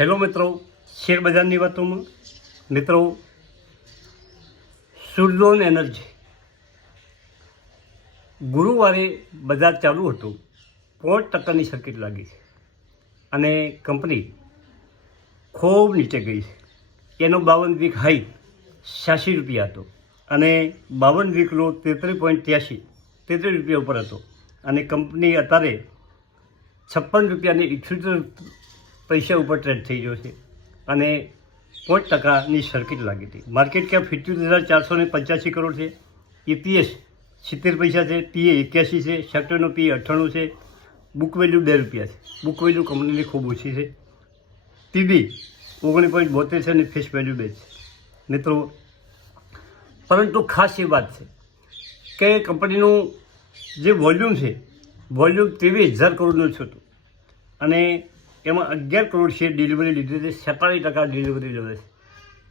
Hello મિત્રો share બજારની વાતોમાં. મિત્રો સુરઝોન એનર્જી. ગુરુવારે બજાર ચાલુ હતું. પાંચ ટકાની સર્કિટ લાગી છે. અને કંપની ખૂબ નીચે ગઈ છે. એનો બાવન વીક હાઈ છ્યાસી રૂપિયા હતો. અને બાવન વીક લો તેત્રીસ પોઈન્ટ ત્યાસી તેત્રીસ રૂપિયા ઉપર હતો. અને કંપની અત્યારે છપ્પન રૂપિયાની ઇઠ્યોતેર પૈસા ઉપર ટ્રેડ થઈ ગયો છે. અને પાંચ ટકાની સર્કિટ લાગી હતી. માર્કેટ કેપ સિત્યોતેર હજાર ચારસો ને પંચ્યાસી કરોડ છે. ઇપીએસ સિત્તેર પૈસા છે. પીએ એક્યાસી છે. સેક્ટરનો પી અઠ્ઠાણું છે. બુક વેલ્યુ બે રૂપિયા છે. બુક વેલ્યુ કંપનીની ખૂબ ઓછી છે. પીબી ઓગણીસ પોઈન્ટ બોતેર છે અને ફેસ વેલ્યુ બે છે. મિત્રો, પરંતુ ખાસ એ વાત છે કે કંપનીનું જે વોલ્યુમ છે વોલ્યુમ ત્રેવીસ હજાર કરોડનું છે હતું. અને એમાં અગિયાર કરોડ શેર ડિલિવરી લીધી છે સત્તાવીસ ટકા ડિલિવરી લેવા છે.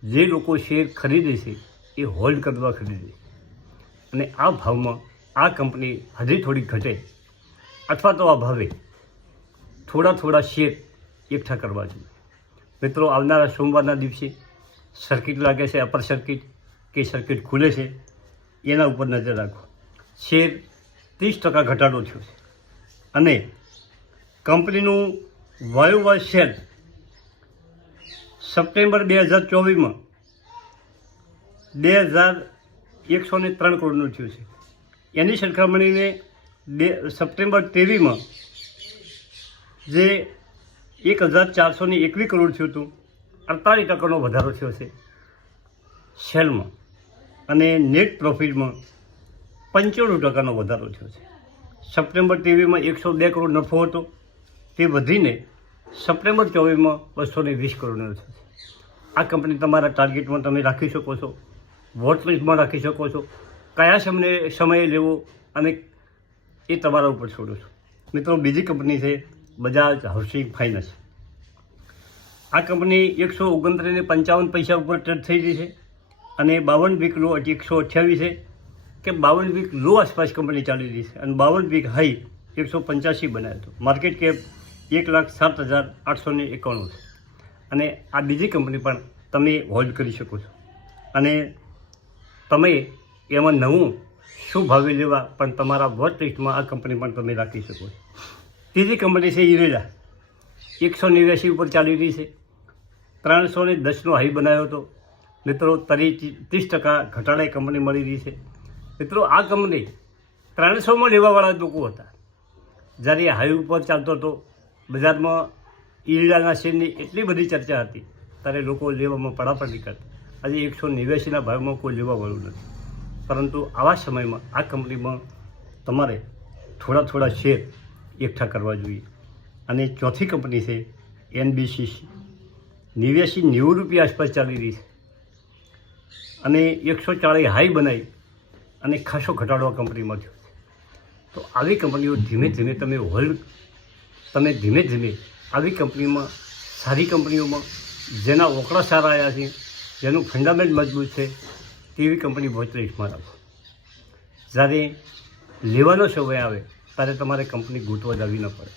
જે લોકો શેર ખરીદે છે, એ હોલ્ડ કરવા ખરીદે અને આ ભાવમાં આ કંપની હજી થોડી ઘટે. અથવા તો આ ભાવે. થોડા થોડા શેર એકઠા કરવા જોઈએ. મિત્રો, આવનારા સોમવારના દિવસે સર્કિટ લાગે છે અપર સર્કિટ કે સર્કિટ ખુલે છે, એના ઉપર નજર રાખો. શેર ત્રીસ ટકા ઘટાડો થયો છે. અને કંપનીનું વાયુવાય સેલ સપ્ટેમ્બર બે હજાર ચોવીસમાં બે હજાર એકસો ને ત્રણ કરોડનું થયું છે. એની સરખામણીને બે સપ્ટેમ્બર ત્રેવીસમાં જે એક હજાર ચારસો ને એકવીસ કરોડ થયું હતું અડતાળીસ ટકાનો વધારો થયો છે સેલમાં. અને નેટ પ્રોફિટમાં પંચાણું ટકાનો વધારો થયો છે. સપ્ટેમ્બર ત્રેવીસમાં એકસો બે કરોડ નફો હતો. તે વધીને સપ્ટેમ્બર ચોવીસમાં બસો ને વીસ કરોડનો થશે. આ કંપની તમારા ટાર્ગેટમાં તમે રાખી શકો છો, વોટ રાખી શકો છો, કયા સમયે સમયે લેવો અને એ તમારા ઉપર છોડું છું. મિત્રો, બીજી કંપની છે બજાજ હાઉસિંગ ફાઇનાન્સ. આ કંપની એકસો ઓગણત્રીસ ને પંચાવન પૈસા ઉપર ટ્રેડ થઈ રહી છે અને બાવન વીક લો એકસો અઠ્યાવીસ છે કે બાવન વીક લો આસપાસ કંપની ચાલી રહી છે. અને બાવન વીક હાઈ એકસો પંચ્યાસી બનાવ્યો હતો. માર્કેટ કેપ એક લાખ સાત હજાર આઠસો ને એકાણું છે. અને આ બીજી કંપની પણ તમે હોલ્ડ કરી શકો છો. અને તમે એમાં નવું શું ભાવે લેવા પણ તમારા વોચ લિસ્ટમાં આ કંપની પણ તમે રાખી શકો છો. ત્રીજી કંપની છે ઇરેલા એકસો નેવ્યાસી ઉપર ચાલી રહી છે. ત્રણસો ને દસનો હાઈ બનાવ્યો હતો. મિત્રો તરી ત્રીસ ટકા ઘટાડાએ કંપની મળી રહી છે. મિત્રો, આ કંપની ત્રણસોમાં લેવાવાળા લોકો હતા. જ્યારે હાઈ ઉપર ચાલતો હતો બજારમાં ઈરડાના શેરની એટલી બધી ચર્ચા હતી. ત્યારે લોકો લેવામાં પડાપડી નીકળતા. આજે એકસો નેવ્યાસીના ભાવમાં કોઈ લેવાવાળું નથી. પરંતુ આવા સમયમાં આ કંપનીમાં તમારે થોડા થોડા શેર એકઠા કરવા જોઈએ. અને ચોથી કંપની છે એનબીસીસી નેવ્યાસી નેવું રૂપિયા આસપાસ ચાલી રહી છે. અને એકસો ચાળીસ હાઈ બનાવી અને ખાસો ઘટાડવા કંપનીમાં થયો તો આવી કંપનીઓ ધીમે ધીમે તમે હોલ્ડ તમે ધીમે ધીમે આવી કંપનીમાં, સારી કંપનીઓમાં, જેના ઓકળા સારા આવ્યા છે, જેનું ફંડામેન્ટ મજબૂત છે, તેવી કંપની વોચ લિસ્ટમાં રાખો. જ્યારે લેવાનો સમય આવે, ત્યારે તમારે કંપની ગોતવા જવી ન પડે.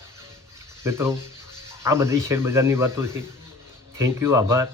મિત્રો, આ બધી શેર બજારની વાતો છે. થેન્ક યુ આભાર.